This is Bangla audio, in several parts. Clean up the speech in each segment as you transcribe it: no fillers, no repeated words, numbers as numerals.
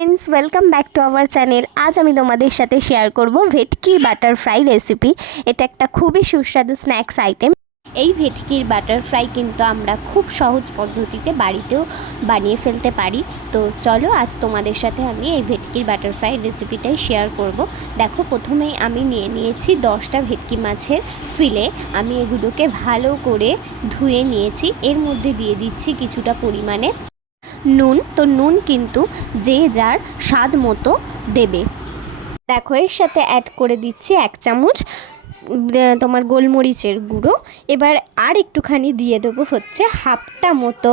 Friends, welcome back to our channel. আজ আমি তোমাদের সাথে শেয়ার করব ভেটকির বাটার ফ্রাই রেসিপি। এটা একটা খুবই সুস্বাদু স্ন্যাক্স আইটেম। এই ভেটকির বাটার ফ্রাই কিন্তু আমরা খুব সহজ পদ্ধতিতে বাড়িতেও বানিয়ে ফেলতে পারি। তো চলো আজ তোমাদের সাথে আমি এই ভেটকির বাটার ফ্রাই রেসিপিটাই শেয়ার করব। দেখো, প্রথমেই আমি নিয়ে নিয়েছি 10টা ভেটকি মাছের ফিলে। আমি এগুলোকে ভালো করে ধুয়ে নিয়েছি। এর মধ্যে দিয়ে দিচ্ছি কিছুটা পরিমাণে নুন। তো নুন কিন্তু যে যার স্বাদ মতো দেবে। দেখো, এর সাথে অ্যাড করে দিচ্ছি 1 চামচ তোমার গোলমরিচের গুঁড়ো। এবার আর একটুখানি দিয়ে দেবো হচ্ছে হাফটা মতো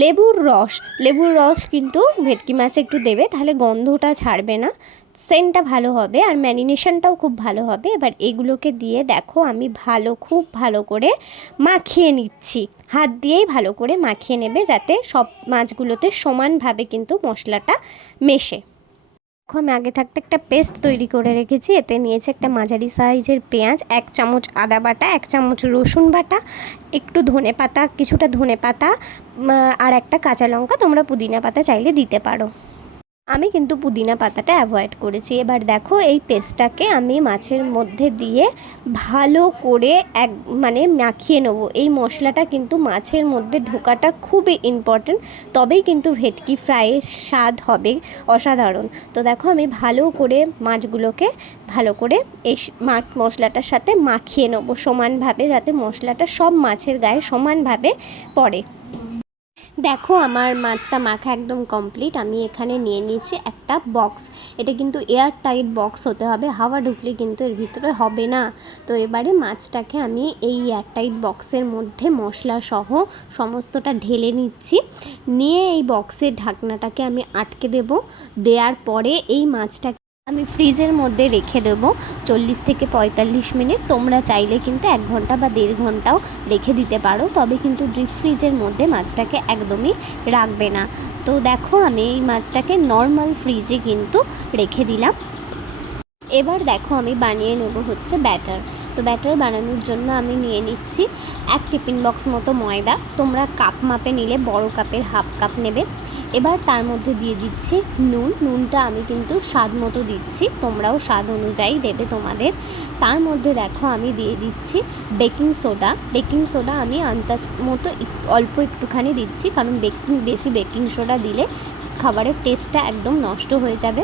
লেবুর রস। লেবুর রস কিন্তু ভেটকি মাছে একটু দেবে, তাহলে গন্ধটা ছাড়বে না, সেন্টটা ভালো হবে আর ম্যারিনেশনটাও খুব ভালো হবে। এবার এগুলোকে দিয়ে দেখো আমি খুব ভালো করে মাখিয়ে নিচ্ছি। হাত দিয়েই ভালো করে মাখিয়ে নেবে, যাতে সব মাছগুলোতে সমানভাবে কিন্তু মশলাটা মেশে। আমি আগে থাকতে একটা পেস্ট তৈরি করে রেখেছি। এতে নিয়েছি একটা মাঝারি সাইজের পেঁয়াজ, 1 চামচ আদা বাটা, 1 চামচ রসুন বাটা, একটু ধনে পাতা, কিছুটা ধনে পাতা আর একটা কাঁচা লঙ্কা। তোমরা পুদিনা পাতা চাইলে দিতে পারো। আমি কিন্তু পুদিনা পাতাটা অ্যাভয়েড করেছি। এবার দেখো, এই পেস্টটাকে আমি মাছের মধ্যে দিয়ে ভালো করে মাখিয়ে নেবো। এই মশলাটা কিন্তু মাছের মধ্যে ঢোকাটা খুবই ইম্পর্ট্যান্ট, তবেই কিন্তু ভেটকি ফ্রাইয়ের স্বাদ হবে অসাধারণ। তো দেখো, আমি ভালো করে মাছগুলোকে ভালো করে এই মশলাটার সাথে মাখিয়ে নেবো সমানভাবে, যাতে মশলাটা সব মাছের গায়ে সমানভাবে পড়ে। দেখো, আমার মাছটা মাখা একদম কমপ্লিট। আমি এখানে নিয়ে নিয়েছি একটা বক্স। এটা কিন্তু এয়ার টাইট বক্স হতে হবে, হাওয়া ঢুকলে কিন্তু এর ভিতরে হবে না। তো এবারে মাছটাকে আমি এই এয়ার টাইট বক্সের মধ্যে মশলা সহ সমস্তটা ঢেলে নিচ্ছি। নিয়ে এই বক্সের ঢাকনাটাকে আমি আটকে দেওয়ার পরে এই মাছটাকে আমি ফ্রিজের মধ্যে রেখে দেবো 40 থেকে 45 মিনিট। তোমরা চাইলে কিন্তু 1 ঘন্টা বা 1.5 ঘন্টাও রেখে দিতে পারো, তবে কিন্তু ডিপ ফ্রিজের মধ্যে মাছটাকে একদমই রাখবে না। তো দেখো, আমি এই মাছটাকে নর্মাল ফ্রিজে কিন্তু রেখে দিলাম। এবার দেখো, আমি বানিয়ে নেব হচ্ছে ব্যাটার। তো ব্যাটার বানানোর জন্য আমি নিয়ে নিচ্ছি 1 টিফিন বক্স মতো ময়দা। তোমরা কাপ মাপে নিলে বড় কাপের হাফ কাপ নেবে। এবার তার মধ্যে দিয়ে দিচ্ছি নুনটা আমি কিন্তু স্বাদ মতো দিচ্ছি, তোমরাও স্বাদ অনুযায়ী দেবে তোমাদের। তার মধ্যে দেখো আমি দিয়ে দিচ্ছি বেকিং সোডা আমি আন্দাজ মতো অল্প একটুখানি দিচ্ছি, কারণ বেশি বেকিং সোডা দিলে খাবারের টেস্টটা একদম নষ্ট হয়ে যাবে।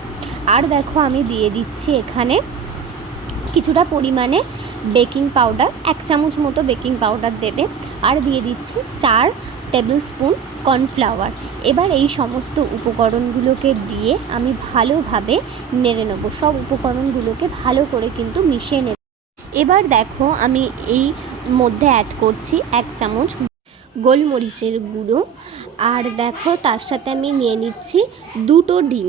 আর দেখো, আমি দিয়ে দিচ্ছি এখানে কিছুটা পরিমাণে বেকিং পাউডার, 1 চামচ মতো বেকিং পাউডার দেবে। আর দিয়ে দিচ্ছি 4 টেবিল স্পুন কর্নফ্লাওয়ার। এবার এই সমস্ত উপকরণগুলোকে দিয়ে আমি ভালোভাবে নেড়ে নেব। সব উপকরণগুলোকে ভালো করে কিন্তু মিশিয়ে নেব। এবার দেখো, আমি এই মধ্যে অ্যাড করছি 1 চামচ গোলমরিচের গুঁড়ো। আর দেখো, তার সাথে আমি নিয়ে নিচ্ছি 2টো ডিম।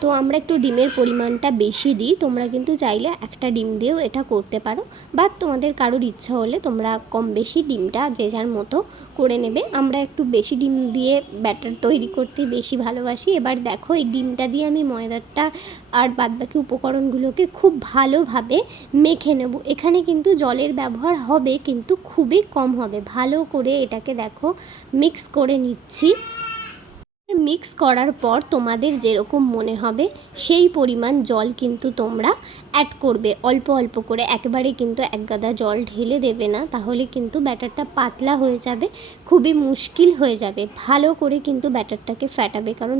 তো আমরা একটু ডিমের পরিমাণটা বেশি দিই। তোমরা কিন্তু চাইলে একটা ডিম দিয়েও এটা করতে পারো, বা তোমাদের কারোর ইচ্ছা হলে তোমরা কম বেশি ডিমটা যে যার মতো করে নেবে। আমরা একটু বেশি ডিম দিয়ে ব্যাটার তৈরি করতে বেশি ভালোবাসি। এবার দেখো, এই ডিমটা দিয়ে আমি ময়দাটা আর বাদবাকি উপকরণগুলোকে খুব ভালোভাবে মেখে নেব। এখানে কিন্তু জলের ব্যবহার হবে, কিন্তু খুবই কম হবে। ভালো করে এটাকে দেখো মিক্স করে নিচ্ছি। মিক্স করার পর তোমাদের যেরকম মনে হবে সেই পরিমাণ জল কিন্তু তোমরা অ্যাড করবে, অল্প অল্প করে। একবারে কিন্তু এক গাদা জল ঢেলে দেবে না, তাহলে কিন্তু ব্যাটারটা পাতলা হয়ে যাবে, খুবই মুশকিল হয়ে যাবে। ভালো করে কিন্তু ব্যাটারটাকে ফ্যাটাবে, কারণ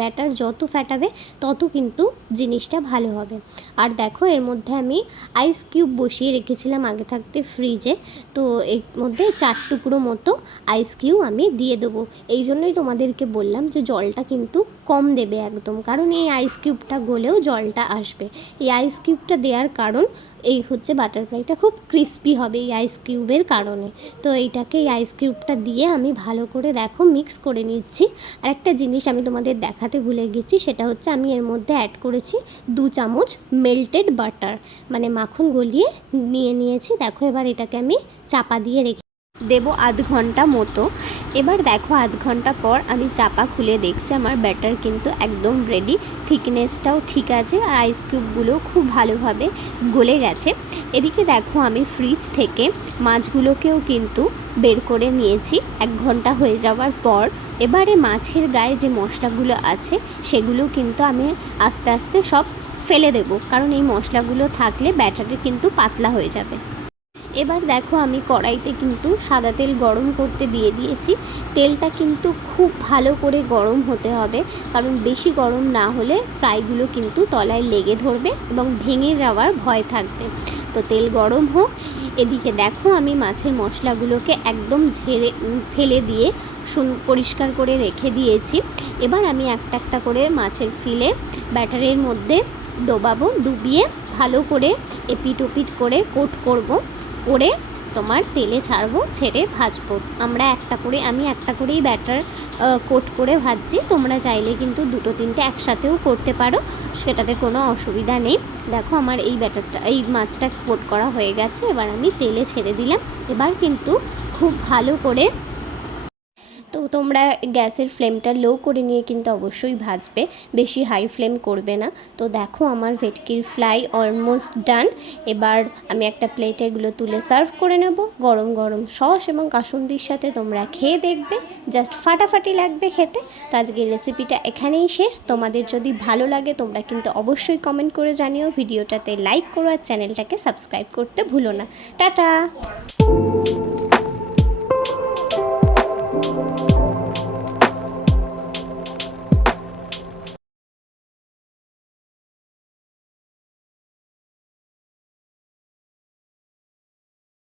ব্যাটার যত ফ্যাটাবে তত কিন্তু জিনিসটা ভালো হবে। আর দেখো, এর মধ্যে আমি আইস কিউব বসিয়ে রেখেছিলাম আগে থাকতে ফ্রিজে। তো এর মধ্যে 4 টুকরো মতো আইস কিউব আমি দিয়ে দেবো। এই জন্যই তোমাদেরকে বললাম যে জলটা কিন্তু কম দেবে একদম, কারণ এই আইস কিউবটা গলেও জলটা আসবে। এই আইস কিউবটা দেওয়ার কারণ এই হচ্ছে বাটার ফ্রাইটা খুব ক্রিস্পি হবে এই আইস কিউবের কারণে। তো এইটাকে, এই আইস কিউবটা দিয়ে আমি ভালো করে দেখো মিক্স করে নিচ্ছি। আর একটা জিনিস আমি তোমাদের দেখাতে ভুলে গেছি, সেটা হচ্ছে আমি এর মধ্যে অ্যাড করেছি 2 চামচ মেল্টেড বাটার, মানে মাখন গলিয়ে নিয়েছি। দেখো, এবার এটাকে আমি চাপা দিয়ে দেবো আধ ঘন্টা মতো। এবার দেখো আধ ঘন্টা পর আমি চাপা খুলে দেখছি আমার ব্যাটার কিন্তু একদম রেডি, থিকনেসটাও ঠিক আছে আর আইস কিউবগুলো খুব ভালোভাবে গলে গেছে। এদিকে দেখো আমি ফ্রিজ থেকে মাছগুলোকেও কিন্তু বের করে নিয়েছি 1 ঘন্টা হয়ে যাওয়ার পর। এবারে মাছের গায়ে যে মশলাগুলো আছে সেগুলো কিন্তু আমি আস্তে আস্তে সব ফেলে দেবো, কারণ এই মশলাগুলো থাকলে ব্যাটারটা কিন্তু পাতলা হয়ে যাবে। এবার দেখো আমি কড়াইতে কিন্তু সাদা তেল গরম করতে দিয়ে দিয়েছি। তেলটা কিন্তু খুব ভালো করে গরম হতে হবে, কারণ বেশি গরম না হলে ফ্রাইগুলো কিন্তু তলায় লেগে ধরবে এবং ভেঙে যাওয়ার ভয় থাকবে। তো তেল গরম হোক। এদিকে দেখো আমি মাছের মশলাগুলোকে একদম ঝেড়ে ফেলে দিয়ে পরিষ্কার করে রেখে দিয়েছি। এবার আমি একটা একটা করে মাছের ফিলে ব্যাটারের মধ্যে ডোবাবো, ডুবিয়ে ভালো করে এপিট ওপিট করে কোট করব, করে তোমার তেলে ছাড়বো, ছেড়ে ভাজবো। আমি একটা করেই ব্যাটার কোট করে ভাজছি, তোমরা চাইলে কিন্তু 2-3টে একসাথেও করতে পারো, সেটাতে কোনো অসুবিধা নেই। দেখো আমার এই মাছটা কোট করা হয়ে গেছে, এবার আমি তেলে ছেড়ে দিলাম। এবার কিন্তু খুব ভালো করে, তো তোমরা গ্যাসের ফ্লেমটা লো করে নিয়ে কিন্তু অবশ্যই ভাজবে, বেশি হাই ফ্লেম করবে না। তো দেখো আমার ভেটকির ফ্রাই অলমোস্ট ডান। এবার আমি একটা প্লেটে এগুলো তুলে সার্ভ করে নেব গরম গরম সস এবং কাসুন্দির সাথে। তোমরা খেয়ে দেখবে, জাস্ট ফাটাফাটি লাগবে খেতে। তো আজকের রেসিপিটা এখানেই শেষ। তোমাদের যদি ভালো লাগে তোমরা কিন্তু অবশ্যই কমেন্ট করে জানিও, ভিডিওটাতে লাইক করো আর চ্যানেলটাকে সাবস্ক্রাইব করতে ভুলো না। টাটা।